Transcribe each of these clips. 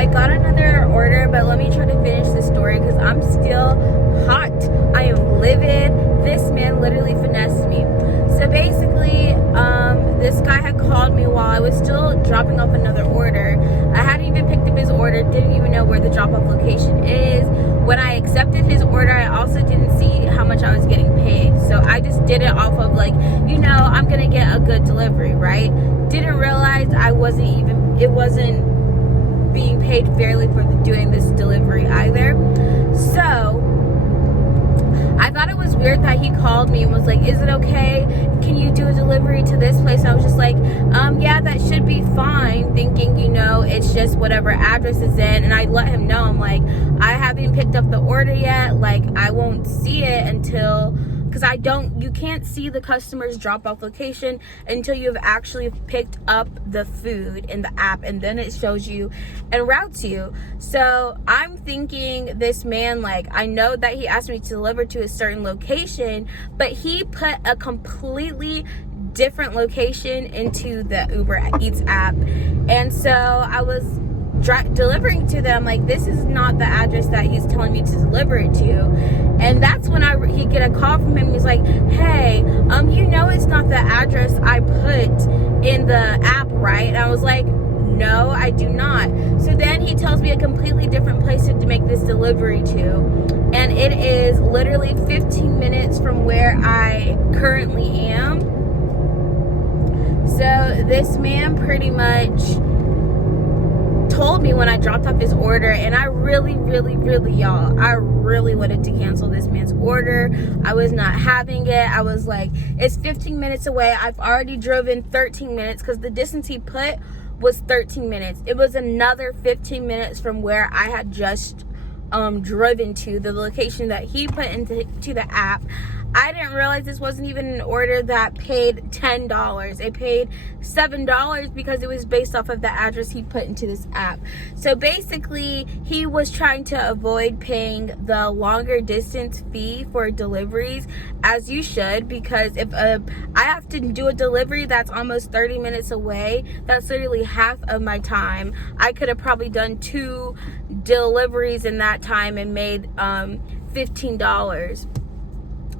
I got another order, but let me try to finish the story because I'm still hot. I am livid. This man literally finessed me. So basically, this guy had called me while I was still dropping off another order. I hadn't even picked up his order, didn't even know where the drop-off location is. When I accepted his order, I also didn't see how much I was getting paid. So I just did it off of like, I'm gonna get a good delivery, right? Didn't realize it wasn't being paid fairly for doing this delivery either. So I thought it was weird that he called me and was like, is it okay? Can you do a delivery to this place? I was just like, yeah, that should be fine. Thinking, it's just whatever address is in. And I let him know, I'm like, I haven't picked up the order yet. Like, I won't see it until, because you can't see the customer's drop-off location until you've actually picked up the food in the app, and then it shows you and routes you. So I'm thinking this man, like, I know that he asked me to deliver to a certain location, but he put a completely different location into the Uber Eats app. And so I was delivering to them, like, this is not the address that he's telling me to deliver it to. And that's when he get a call from him. He's like, hey, it's not the address I put in the app, right? And I was like, no, I do not. So then he tells me a completely different place to make this delivery to, and it is literally 15 minutes from where I currently am. So this man pretty much told me when I dropped off his order, and I really wanted to cancel this man's order. I was not having it. I was like, it's 15 minutes away. I've already driven 13 minutes because the distance he put was 13 minutes. It was another 15 minutes from where I had just driven to the location that he put into the app. I didn't realize this wasn't even an order that paid $10. It paid $7 because it was based off of the address he put into this app. So basically, he was trying to avoid paying the longer distance fee for deliveries, as you should, because if I have to do a delivery that's almost 30 minutes away, that's literally half of my time. I could have probably done 2 deliveries in that time and made $15.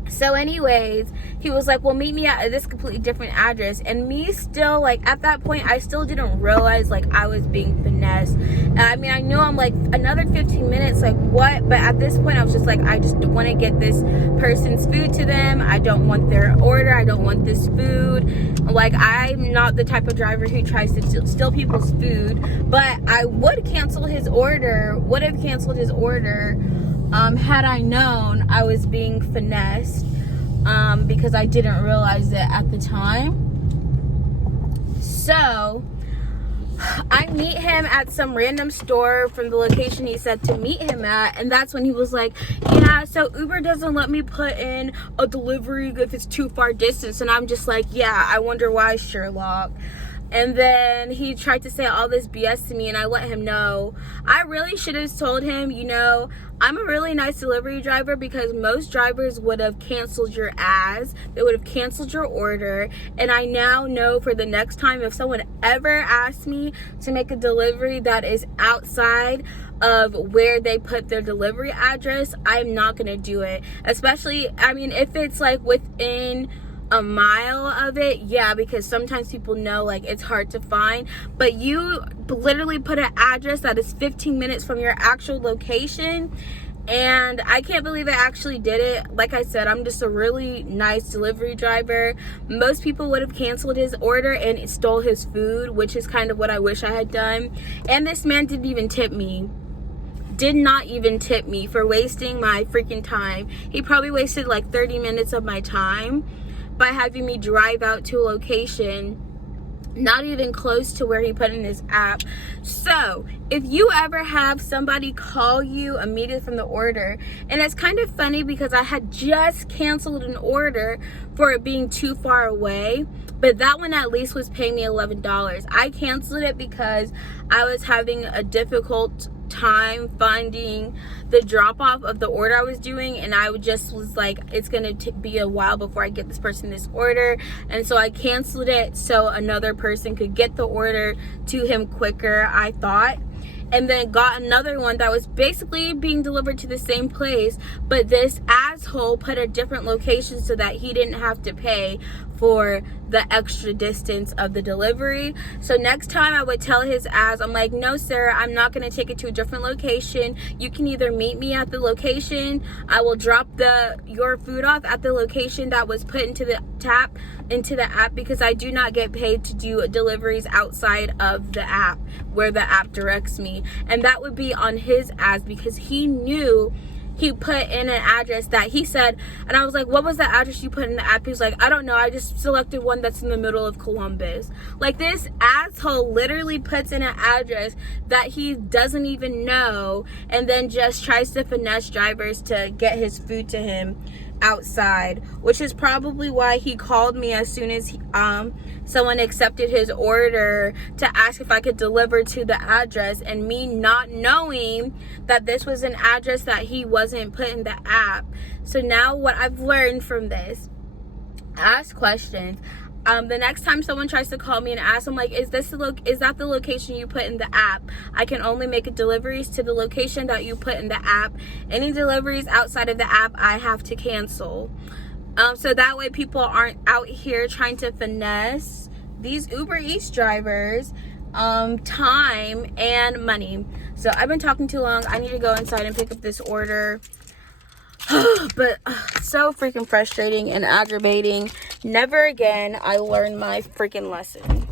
So anyways, he was like, well, meet me at this completely different address. And me still, like, at that point, I still didn't realize, like, I was being finessed. I mean, I know I'm like, another 15 minutes, like, what? But at this point, I was just like, I just want to get this person's food to them. I don't want their order. I don't want this food. Like, I'm not the type of driver who tries to steal people's food. But I would cancel his order, had I known I was being finessed, because I didn't realize it at the time. So I meet him at some random store from the location he said to meet him at, and that's when he was like, yeah, so Uber doesn't let me put in a delivery if it's too far distance. And I'm just like, yeah, I wonder why, Sherlock. And then he tried to say all this BS to me, and I let him know. I really should have told him, I'm a really nice delivery driver, because most drivers would have canceled your ass. They would have canceled your order. And I now know for the next time, if someone ever asks me to make a delivery that is outside of where they put their delivery address, I'm not going to do it. Especially, if it's like within a mile of it, yeah, because sometimes people know, like, it's hard to find. But you literally put an address that is 15 minutes from your actual location, and I can't believe I actually did it. Like I said, I'm just a really nice delivery driver. Most people would have canceled his order and stole his food, which is kind of what I wish I had done. And this man did not even tip me for wasting my freaking time. He probably wasted like 30 minutes of my time by having me drive out to a location not even close to where he put in his app. So if you ever have somebody call you immediately from the order, and it's kind of funny because I had just canceled an order for it being too far away, but that one at least was paying me $11. I canceled it because I was having a difficult time finding the drop-off of the order I was doing, and I just was like, it's gonna be a while before I get this person this order, and so I canceled it so another person could get the order to him quicker, I thought. and then got another one that was basically being delivered to the same place, but this asshole put a different location so that he didn't have to pay for the extra distance of the delivery. So next time I would tell his ass, I'm like, no sir, I'm not going to take it to a different location. You can either meet me at the location, I will drop your food off at the location that was put into the app, because I do not get paid to do deliveries outside of the app where the app directs me. And that would be on his ass, because he knew he put in an address that he said, and I was like, what was the address you put in the app? He was like, I don't know, I just selected one that's in the middle of Columbus. Like, this asshole literally puts in an address that he doesn't even know, and then just tries to finesse drivers to get his food to him outside, which is probably why he called me as soon as someone accepted his order to ask if I could deliver to the address, and me not knowing that this was an address that he wasn't put in the app. So now what I've learned from this, ask questions. The next time someone tries to call me and ask, I'm like, is that the location you put in the app? I can only make deliveries to the location that you put in the app. Any deliveries outside of the app, I have to cancel. So that way people aren't out here trying to finesse these Uber Eats drivers time and money. So I've been talking too long. I need to go inside and pick up this order. But so freaking frustrating and aggravating. Never again. I learned my freaking lesson.